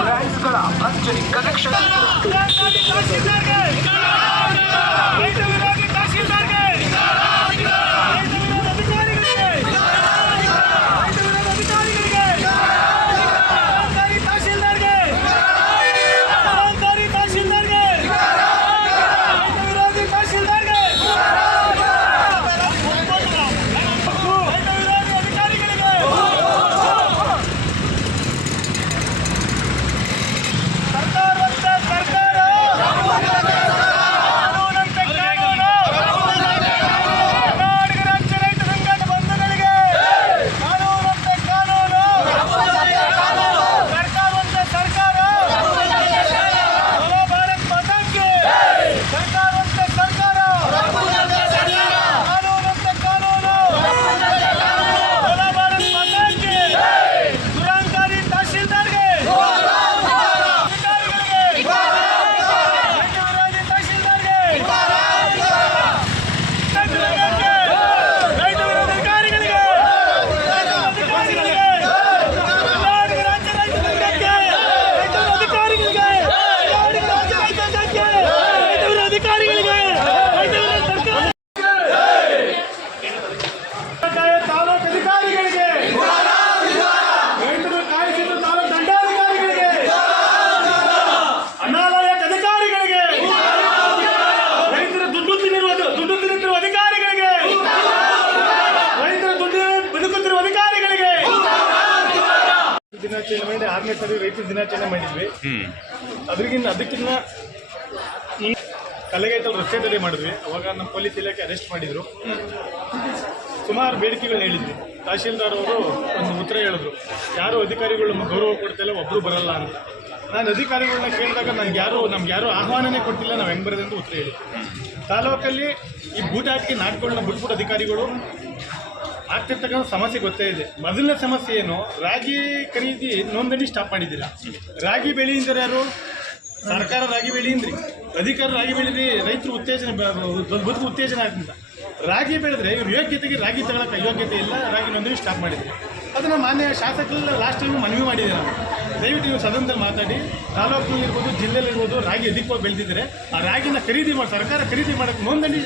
ಪ್ರೈಸ್ಗಳ ಭರ್ಜರಿ ಕಲೆಕ್ಷನ್ ದಿನಾಚರಣೆ ಮಾಡಿ 6ನೇ ತಾರೀಕು ರೈತರ ದಿನಾಚರಣೆ ಮಾಡಿದ್ವಿ. ಅದಕ್ಕಿಂತ ಕಲೆಗೈತಲ್ಲಿ ರಸ್ತೆ ತಡೆ ಮಾಡಿದ್ವಿ. ಅವಾಗ ನಮ್ಮ ಪೊಲೀಸ್ ಇಲಾಖೆ ಅರೆಸ್ಟ್ ಮಾಡಿದ್ರು. ಸುಮಾರು ಬೇಡಿಕೆಗಳು ಹೇಳಿದ್ವಿ. ತಹಶೀಲ್ದಾರ್ ಅವರು ಒಂದು ಉತ್ತರ ಹೇಳಿದ್ರು, ಯಾರು ಅಧಿಕಾರಿಗಳು ನಮ್ಗೆ ಗೌರವ ಕೊಡ್ತಿಲ್ಲ, ಒಬ್ಬರು ಬರಲ್ಲ ಅಂತ. ನಾನು ಅಧಿಕಾರಿಗಳನ್ನ ಕೇಳಿದಾಗ ನಮ್ಗೆ ಯಾರು ಆಹ್ವಾನನೇ ಕೊಟ್ಟಿಲ್ಲ, ನಾವು ಹೆಂಗೆ ಬರೋದಂತ ಉತ್ತರ ಹೇಳಿದ್ವಿ. ತಾಲೂಕಲ್ಲಿ ಈ ಬೂಟಾಟಿಕೆ ನಾಟಕಗಳನ್ನ ಬಿಟ್ಬಿಟ್ಟು ಅಧಿಕಾರಿಗಳು ಆಗ್ತಿರ್ತಕ್ಕಂಥ ಸಮಸ್ಯೆ ಗೊತ್ತೇ ಇದೆ. ಮೊದಲನೇ ಸಮಸ್ಯೆ ಏನು, ರಾಗಿ ಖರೀದಿ ನೋಂದಣಿ ಸ್ಟಾಪ್ ಮಾಡಿದ್ದೀರಾ. ರಾಗಿ ಬೆಳೆಯಿಂದರೆ ಯಾರು? ಸರ್ಕಾರ ರಾಗಿ ಬೆಳೆಯಿಂದ್ರಿ, ಅಧಿಕಾರ ರಾಗಿ ಬೆಳೆದ್ರಿ, ರೈತರು ಉತ್ತೇಜನ ಬದುಕು ಉತ್ತೇಜನ ಆಗ್ತಂತ. ರಾಗಿ ಬೆಳೆದ್ರೆ ಇವ್ರ ಯೋಗ್ಯತೆಗೆ ರಾಗಿ ತಗೊಳಕ್ಕೆ ಅಯೋಗ್ಯತೆ ಇಲ್ಲ, ರಾಗಿ ನೋಂದಣಿ ಸ್ಟಾಪ್ ಮಾಡಿದ್ರಿ. ಅದನ್ನು ಮಾನ್ಯ ಶಾಸಕರೆಲ್ಲ ಲಾಸ್ಟ್ ಟೈಮ್ ಮನವಿ ಮಾಡಿದ್ದೀವಿ ನಾವು. ದಯವಿಟ್ಟು ನೀವು ಸದನದಲ್ಲಿ ಮಾತಾಡಿ, ತಾಲೂಕಿನಲ್ಲಿರ್ಬೋದು ಜಿಲ್ಲೆಯಲ್ಲಿರ್ಬೋದು ರಾಗಿ ಅಧಿಕವಾಗಿ ಬೆಳೆದಿದ್ದಾರೆ, ಆ ರಾಗಿನ ಖರೀದಿ ಮಾಡಿ ಸರ್ಕಾರ ಖರೀದಿ ಮಾಡೋಕ್ಕೆ ನೋಂದಣಿ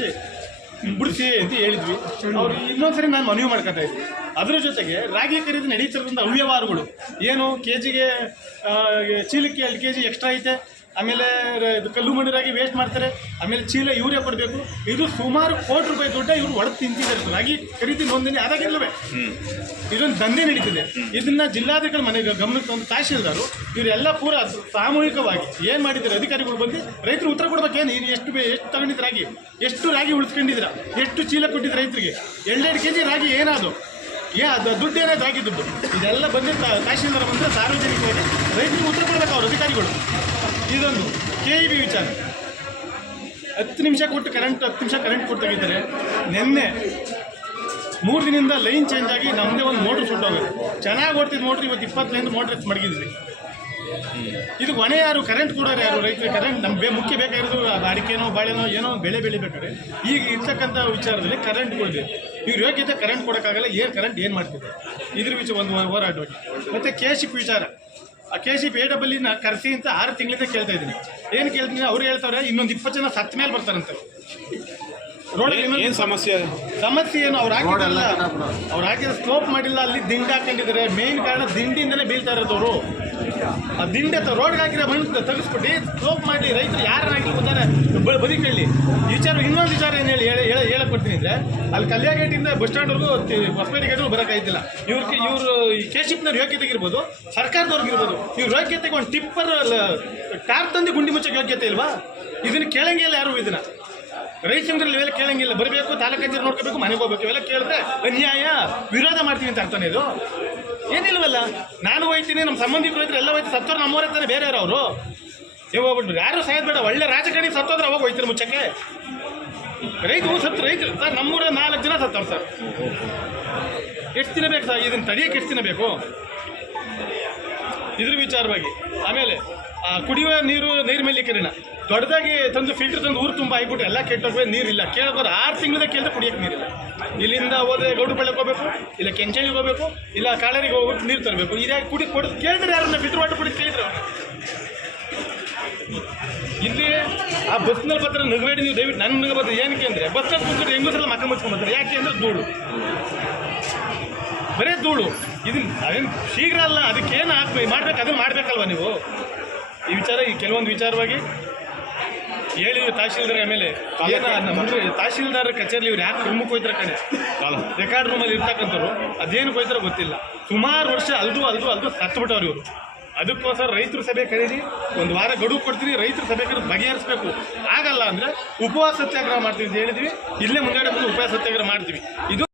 ಬಿಡಿಸಿ ಅಂತ ಹೇಳಿದ್ವಿ. ಅವ್ರು ಇನ್ನೊಂದ್ಸರಿ ನಾನು ಮನವಿ ಮಾಡ್ಕೊತಾ ಇದ್ವಿ. ಅದರ ಜೊತೆಗೆ ರಾಗಿ ಖರೀದಿ ನಡೀತಿರೋದ್ರಿಂದ ಅವ್ಯವಹಾರಗಳು ಏನು, ಕೆಜಿಗೆ ಚೀಲಕ್ಕೆ 2 kg ಎಕ್ಸ್ಟ್ರಾ ಐತೆ, ಆಮೇಲೆ ಕಲ್ಲು ಮಣ್ಣು ರಾಗಿ ವೇಸ್ಟ್ ಮಾಡ್ತಾರೆ, ಆಮೇಲೆ ಚೀಲ ಯೂರಿಯಾ ಕೊಡಬೇಕು. ಇದು ಸುಮಾರು ಕೋಟಿ ರೂಪಾಯಿ ದುಡ್ಡ ಇವರು ಒಳಗೆ ತಿಂತಿದ್ದಾರೆ. ರಾಗಿ ಖರೀದಿ ನೋಂದಣಿ ಆದಾಗಿಲ್ಲವೇ ಇದೊಂದು ದಂಧೆ ನಡೀತಿದೆ. ಇದನ್ನು ಜಿಲ್ಲಾಧಿಕಾರಿ ಮನೆಗೆ ಗಮನಕ್ಕೆ ತಂದು ತಹಶೀಲ್ದಾರು ಇವರೆಲ್ಲ ಪೂರ ಸಾಮೂಹಿಕವಾಗಿ ಏನು ಮಾಡಿದ್ದಾರೆ, ಅಧಿಕಾರಿಗಳು ಬಂದು ರೈತರು ಉತ್ತರ ಕೊಡ್ಬೇಕೇನು, ಎಷ್ಟು ತಗೊಂಡಿದ್ದು ರಾಗಿ, ಎಷ್ಟು ರಾಗಿ ಉಳಿಸ್ಕೊಂಡಿದ್ದೀರಾ, ಎಷ್ಟು ಚೀಲ ಕೊಟ್ಟಿದ್ದು ರೈತರಿಗೆ, 2 kg ರಾಗಿ ಏನಾದು, ಅದು ದುಡ್ಡು ಏನಾದ್ರು ರಾಗಿ ದುಡ್ಡು, ಇದೆಲ್ಲ ಬಂದು ತಹಶೀಲ್ದಾರ್ ಬಂದರೆ ಸಾರ್ವಜನಿಕವಾಗಿ ರೈತರಿಗೆ ಉತ್ತರ ಕೊಡಬೇಕು ಅವ್ರ ಅಧಿಕಾರಿಗಳು. ಇದೊಂದು KEB ವಿಚಾರ, 10 ನಿಮಿಷ ಕೊಟ್ಟು 10 ನಿಮಿಷ ಕರೆಂಟ್ ಕೊಟ್ಟು ತೆಗಿತಾರೆ. ನಿನ್ನೆ 3 ದಿನದಿಂದ ಲೈನ್ ಚೇಂಜ್ ಆಗಿ ನಮ್ಮದೇ ಒಂದು ಮೋಟ್ರ್ ಸುಟ್ಟೋಗುತ್ತೆ. ಚೆನ್ನಾಗಿ ಓಡ್ತಿದ್ದು ಮೋಟ್ರ್ ಇವತ್ತು 20 ಲೈನ್ ಮೋಟ್ರ್ ಮಡಗಿದ್ವಿ. ಇದು ಹೊಣೆ ಯಾರು? ಕರೆಂಟ್ ಕೊಡೋರು ಯಾರು? ರೈತರಿಗೆ ಕರೆಂಟ್ ನಮ್ಗೆ ಮುಖ್ಯ ಬೇಕಾಗಿರೋದು ಅಡಿಕೆನೋ ಬಾಳೆನೋ ಏನೋ ಬೆಳೆ ಬೆಳಿಬೇಕಾದ್ರೆ ಈಗ ಇರ್ತಕ್ಕಂಥ ವಿಚಾರದಲ್ಲಿ ಕರೆಂಟ್ ಕೊಡಬೇಕು. ಇವ್ರು ಯೋಗ್ಯತೆ ಕರೆಂಟ್ ಕೊಡೋಕ್ಕಾಗಲ್ಲ. ಕರೆಂಟ್ ಏನು ಮಾಡ್ತಿದ್ದಾರೆ ಇದ್ರ ವಿಚಾರ ಒಂದು ಹೋರಾಟವಾಗಿ. ಮತ್ತು KCP ವಿಚಾರ, ಆ KCP AWEನ ಕರೆಸಿ ಅಂತ 6 ತಿಂಗಳಿಂದ ಕೇಳ್ತಾ ಇದ್ದೀನಿ. ಏನು ಕೇಳ್ತೀನಿ, ಅವ್ರು ಹೇಳ್ತಾರೆ ಇನ್ನೊಂದು 20 ಜನ ಸತ್ತ ಮೇಲೆ ಬರ್ತಾರಂತೆ. ರೋಡಲ್ಲಿ ಏನು ಸಮಸ್ಯೆ ಏನು, ಅವ್ರು ಹಾಕಿದ್ರಲ್ಲ, ಅವ್ರು ಹಾಕಿದ ಸ್ಲೋಪ್ ಮಾಡಿಲ್ಲ, ಅಲ್ಲಿ ದಿಂಡಿ ಹಾಕೊಂಡಿದ್ದಾರೆ. ಮೇಯ್ನ್ ಕಾರಣ ದಿಂಡಿಯಿಂದಲೇ ಬೀಳ್ತಾ ಇರೋದವರು. ಆ ದಿಂಡಿ ರೋಡ್ಗೆ ಹಾಕಿರೋ ಮಣ್ಣು ತೆಗೆಸ್ಬಿಟ್ಟು ಸ್ಲೋಪ್ ಮಾಡಿ ರೈತರು ಯಾರಾಗಲಿ ಗೊತ್ತಾರೆ ಬದುಕಳ್ಳಿ. ಇನ್ನೊಂದು ವಿಚಾರ ಏನು ಹೇಳಕ್ ಕೊಡ್ತೀನಿ ಅಂದರೆ, ಅಲ್ಲಿ ಕಲ್ಯಾಗೇಟಿಂದ ಬಸ್ ಸ್ಟ್ಯಾಂಡ್ವರೆಗೂ ಹೊಸಪೇಟೆ ಗೇಟ್ಗೂ ಬರೋಕ್ಕಾಯ್ತಿಲ್ಲ. ಇವರು KCPನವ್ರು ಯೋಗ್ಯತೆಗೆ ಇರ್ಬೋದು, ಸರ್ಕಾರದವ್ರಿಗೆ ಇರ್ಬೋದು, ಇವ್ರ ಯೋಗ್ಯತೆಗೆ ಒಂದು ಟಿಪ್ಪರ್ ಕಾರ್ ತಂದು ಗುಂಡಿ ಮುಚ್ಚಕ್ಕೆ ಯೋಗ್ಯತೆ ಇಲ್ವಾ? ಇದನ್ನು ಕೇಳಂಗಿಲ್ಲ ಯಾರು. ಇದನ್ನು ರೈತ ಸಂಘದಲ್ಲಿ ಇವೆಲ್ಲ ಕೇಳಂಗಿಲ್ಲ. ಬರಬೇಕು, ತಾಲೂಕು ಕಚೇರಿ ನೋಡ್ಕೋಬೇಕು, ಮನೆಗೆ ಹೋಗ್ಬೇಕು. ಇವೆಲ್ಲ ಕೇಳಿದ್ರೆ ಅನ್ಯಾಯ, ವಿರೋಧ ಮಾಡ್ತೀವಿ ಅಂತ ಅರ್ಥನೇ ಇದು. ಏನಿಲ್ವಲ್ಲ, ನಾನು ಹೋಗ್ತೀನಿ, ನಮ್ಮ ಸಂಬಂಧಿಕರು ಹೋಯ್ತಾರೆ, ಎಲ್ಲ ಹೋಯ್ತು, ಸತ್ತೋರು ನಮ್ಮವರೇ ತಾನೆ, ಬೇರೆ ಯಾರು ಹೋಗ್ಬಿಟ್ಟು ಯಾರು ಸಾಯೋದು ಬೇಡ. ಒಳ್ಳೆ ರಾಜಕಾರಣಿ ಸತ್ತೋದ್ರೆ ಅವಾಗ ಹೋಯ್ತಾರೆ ಮುಚ್ಚಕ್ಕೆ. ರೈತರು ಸರ್, ನಮ್ಮೂರ 4 ಜನ ಸತ್ತವ್ರು ಸರ್. ಎಷ್ಟು ದಿನ ಬೇಕು ಸರ್ ಇದನ್ನು ತಡೆಯೋಕ್ಕೆ? ಎಷ್ಟು ದಿನ ಬೇಕು ಇದ್ರ ವಿಚಾರವಾಗಿ? ಆಮೇಲೆ ಕುಡಿಯುವ ನೀರು ನೈರ್ಮಲ್ಯೀಕರಣ ದೊಡ್ಡದಾಗಿ ತಂದು ಫಿಲ್ಟರ್ ತಂದು ಊರು ತುಂಬ ಆಗಿಬಿಟ್ಟು ಎಲ್ಲ ಕೆಟ್ಟೋಗ್ಬೇಕು, ನೀರಿಲ್ಲ. ಕೇಳೋರು 6 ತಿಂಗಳಿಂದ ಕೇಳಿದ್ರೆ ಕುಡಿಯೋಕ್ಕೆ ನೀರಿಲ್ಲ. ಇಲ್ಲಿಂದ ಹೋದ್ರೆ ಗೌಡುಪಳ್ಳಿಗೆ ಹೋಗ್ಬೇಕು, ಇಲ್ಲ ಕೆಂಚಣಿಗೆ ಹೋಗ್ಬೇಕು, ಇಲ್ಲ ಕಾಳರಿಗೆ ಹೋಗ್ಬಿಟ್ಟು ನೀರು ತರಬೇಕು. ಇದಾಗಿ ಕುಡಿ ಕೊಡು ಕೇಳಿದ್ರೆ ಯಾರನ್ನ ಫಿಲ್ಟರ್ ವಾಟರ್ ಕುಡಿ ಕೇಳಿದ್ರೆ ಇಲ್ಲಿ ಆ ಬಸ್ನಲ್ಲಿ ಬರ್ತಾರೆ ನಗಬೇಡಿ ನೀವು ದಯವಿಟ್ಟು ನನ್ನ ಬರ್ತಾರೆ. ಏನಕ್ಕೆ ಅಂದರೆ ಬಸ್ನಲ್ಲಿ ಕೂತ್ರೆ ಹೆಂಗಸರೆಲ್ಲ ಮಕ್ಕ ಮುಚ್ಕೊಂಡ್ಬರ್ತಾರೆ. ಯಾಕೆ ಅಂದರೆ ಧೂಳು, ಬರೇ ಧೂಳು. ಇದು ಅದೇನು ಶೀಘ್ರ ಅಲ್ಲ, ಅದಕ್ಕೇನು ಮಾಡ್ಬೇಕು ಅದನ್ನು ಮಾಡಬೇಕಲ್ವ ನೀವು. ಈ ವಿಚಾರ ಈ ಕೆಲವೊಂದು ವಿಚಾರವಾಗಿ ಹೇಳಿದ್ವಿ ತಹಶೀಲ್ದಾರ್. ಆಮೇಲೆ ತಹಶೀಲ್ದಾರ್ ಕಚೇರಿ ಇವ್ರು ಯಾಕೆ ರೂಮಕ್ಕೆ ಹೋಯ್ತಾರೆ ಕಣೆ, ರೆಕಾರ್ಡ್ ರೂಮಲ್ಲಿ ಇರ್ತಕ್ಕಂಥವ್ರು ಅದೇನು ಹೋಯ್ತಾರೋ ಗೊತ್ತಿಲ್ಲ. ಸುಮಾರು ವರ್ಷ ಅಲ್ದು ಸತ್ತುಬಿಟ್ಟವ್ರು ಇವರು. ಅದಕ್ಕೋಸ್ಕರ ರೈತರ ಸಭೆ ಕರೀರಿ, ಒಂದು ವಾರ ಗಡುವು ಕೊಡ್ತೀರಿ, ರೈತರ ಸಭೆ ಕರೆದು ಬಗೆಹರಿಸಬೇಕು. ಆಗಲ್ಲ ಅಂದರೆ ಉಪವಾಸ ಸತ್ಯಾಗ್ರಹ ಮಾಡ್ತೀವಿ ಅಂತ ಹೇಳಿದ್ವಿ. ಇಲ್ಲೇ ಮುಂದೆ ಉಪವಾಸ ಸತ್ಯಾಗ್ರಹ ಮಾಡ್ತೀವಿ. ಇದು